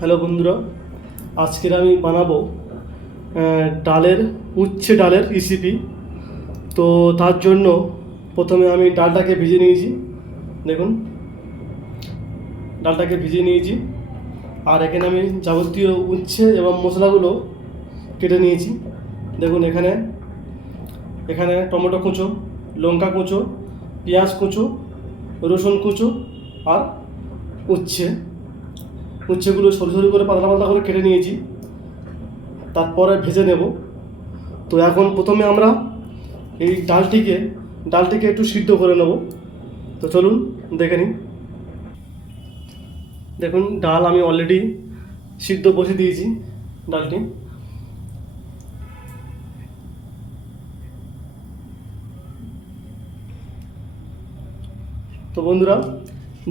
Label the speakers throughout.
Speaker 1: Hello বন্ধুরা, আজকের আমি বানাবো ডালের, উচ্ছে ডালের রেসিপি তো তার জন্য প্রথমে আমি ডালটাকে ভিজে নিয়েছি, দেখুন। ডালটাকে ভিজিয়ে নিয়েছি, আর এখানে আমি যাবতীয় উচ্ছে এবং মশলাগুলো কেটে নিয়েছি। দেখুন এখানে এখানে টমেটো কুচো, লঙ্কা কুচো, পেঁয়াজ কুচো, রসুন কুচো আর উচ্ছে। উচ্ছেগুলো সরু সরু করে পাতলা পাতলা করে কেটে নিয়েছি। তারপরে ভেজে নেব। তো এখন প্রথমে আমরা এই ডালটিকে ডালটিকে একটু সিদ্ধ করে নেব। তো চলুন দেখে নিন দেখুন, ডাল আমি অলরেডি সিদ্ধ বসে দিয়েছি ডালটি। তো বন্ধুরা,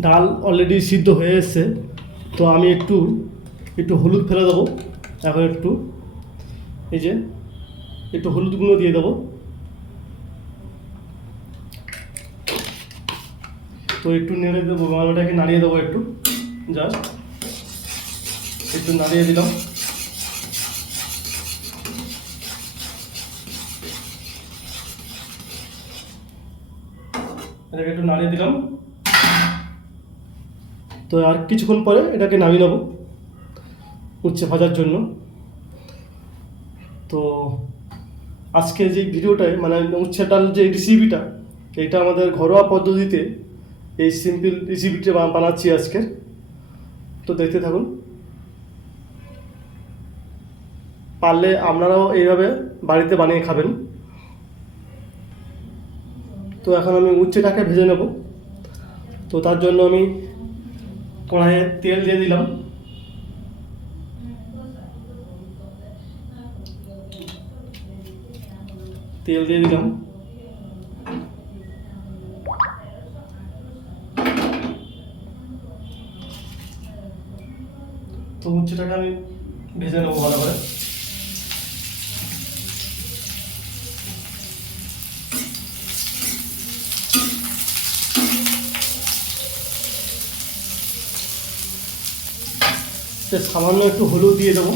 Speaker 1: ডাল অলরেডি সিদ্ধ হয়ে এসছে। তো আমি একটু একটু হলুদ ফেলে দেবো। এখন একটু, এই যে, একটু হলুদ গুঁড়ো দিয়ে দেবো। তো একটু নেড়ে দেবো, মালটাকে নাড়িয়ে দেবো একটু, জাস্ট একটু নাড়িয়ে দিলাম। এটাকে একটু নাড়িয়ে দিলাম। তো আর কিছুক্ষণ পরে এটাকে নামিয়ে নেব উচ্ছে ভাজার জন্য। তো আজকে যে ভিডিওটায় মানে উচ্ছে ডাল যে রেসিপিটা এটা আমাদের ঘরোয়া পদ্ধতিতে এই সিম্পল রেসিপিটা বানাচ্ছি আজকের তো দেখতে থাকুন। পারলে আপনারাও এইভাবে বাড়িতে বানিয়ে খাবেন। তো এখন আমি উচ্ছেটাকে ভেজে নেব। তো তার জন্য আমি কড়াইয়ে তেল দিয়ে দিলাম। তেল দিয়ে দিলাম। তো উচ্ছেটাকে আমি ভেজে নেব ভালো করে তো সামান্য একটু হলুদ দিয়ে দেবো।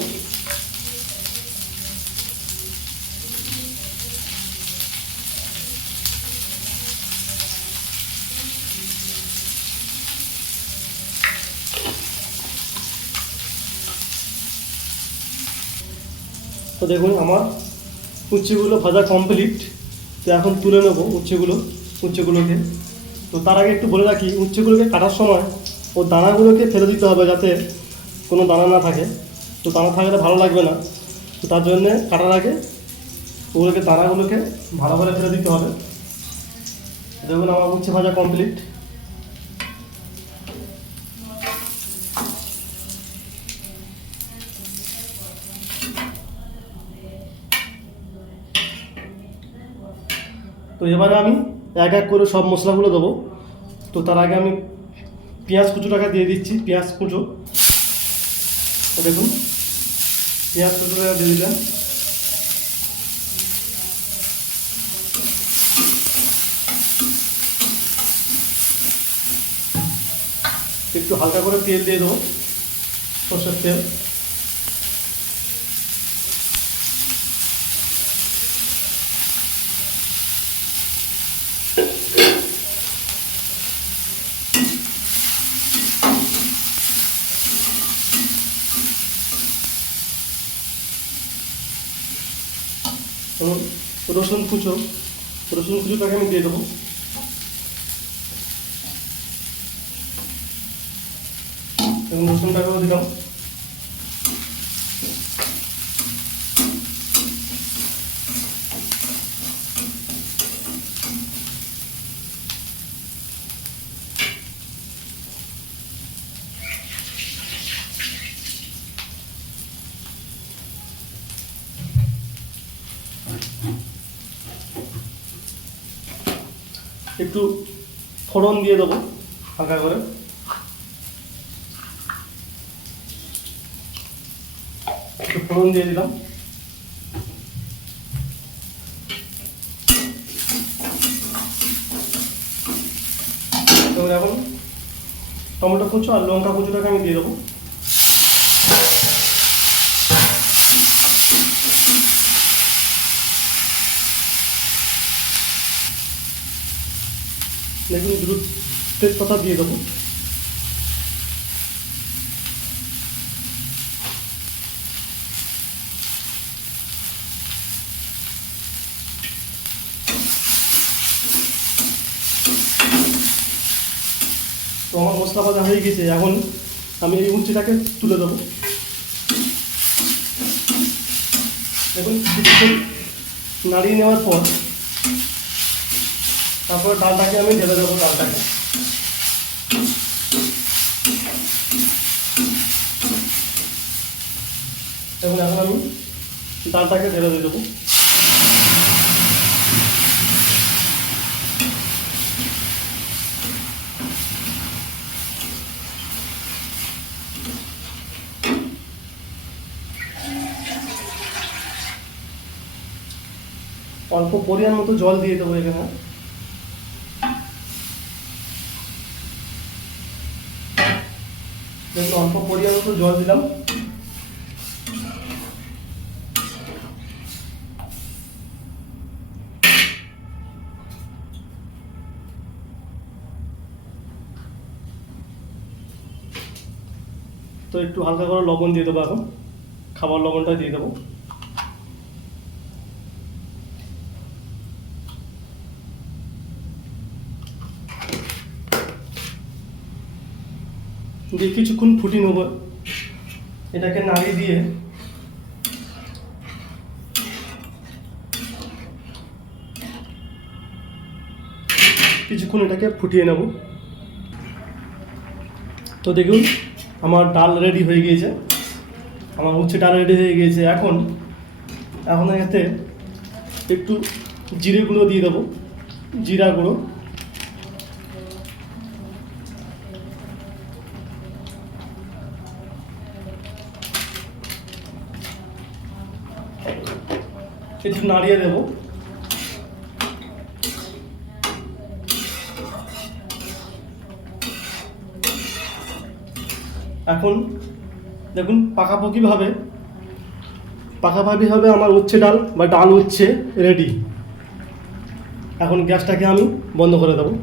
Speaker 1: তো দেখুন, আমার উচ্ছেগুলো ভাজা কমপ্লিট তো এখন তুলে নেব উচ্ছেগুলো উচ্ছেগুলোকে তো তার আগে একটু বলে রাখি উচ্ছেগুলোকে কাটার সময় ও দানাগুলোকে ফেলে দিতে হবে যাতে কোনো দানা না থাকে, তো দানা থাকলে ভালো লাগবে না। তো তার জন্যে কাটার আগে ওগুলোকে, দানাগুলোকে ভালো করে ফেলে দিতে হবে। দেখুন, আমার উচ্ছে ভাজা কমপ্লিট তো এবারে আমি এক এক করে সব মশলাগুলো দেবো। তো তার আগে আমি পেঁয়াজ কুচোটাকে দিয়ে দিচ্ছি, পেঁয়াজ কুচো। তো দেখুন পেঁয়াজ কুচোটাকে দিয়ে দিলাম একটু হালকা করে তেল দিয়ে দেবো সর্ষের তেল। এবং রসুন কুচো রসুন কুচোটাকে আমি দিয়ে দেবো। এবং রসুনটাকেও দিলাম একটু ফোড়ন দিয়ে দেবো, হালকা করে। একটু ফোড়ন দিয়ে দিলাম। এখন টমেটো কুচো আর লঙ্কা কুচোটাকে আমি দিয়ে দেবো। দেখুন দুটো তেজপাতা দিয়ে দেবো তো আমার মশলা ভাজা হয়ে গেছে। এখন আমি এই উচ্ছেটাকে তুলে দেবো। কিছুক্ষণ নাড়িয়ে নেওয়ার পর তারপরে ডালটাকে আমি ঢেলে দেবো ডালটাকে। দেখুন, এখন আমি ডালটাকে ঢেলে দিয়ে দেবো। অল্প পরিমাণ মতো জল দিয়ে দেবো এখানে। দেখুন অল্প পরিমাণ মতো জল দিলাম। তো একটু হালকা করে লবণ দিয়ে দেবো এখন। খাবার লবণটা দিয়ে দেবো। দিয়ে কিছুক্ষণ ফুটিয়ে নেব, এটাকে নাড়িয়ে দিয়ে। কিছুক্ষণ এটাকে ফুটিয়ে নেব। তো দেখুন, আমার ডাল রেডি হয়ে গিয়েছে। আমার উচ্ছে ডাল রেডি হয়ে গিয়েছে। এখন এখন এতে একটু জিরে গুঁড়ো দিয়ে দেবো। জিরা গুঁড়ো। একটু নাড়িয়ে দেবো। এখন দেখুন পাকাপাকিভাবে পাকাপাকিভাবে আমার উচ্ছে ডাল বা ডাল উচ্ছে রেডি। এখন গ্যাসটাকে আমি বন্ধ করে দেবো।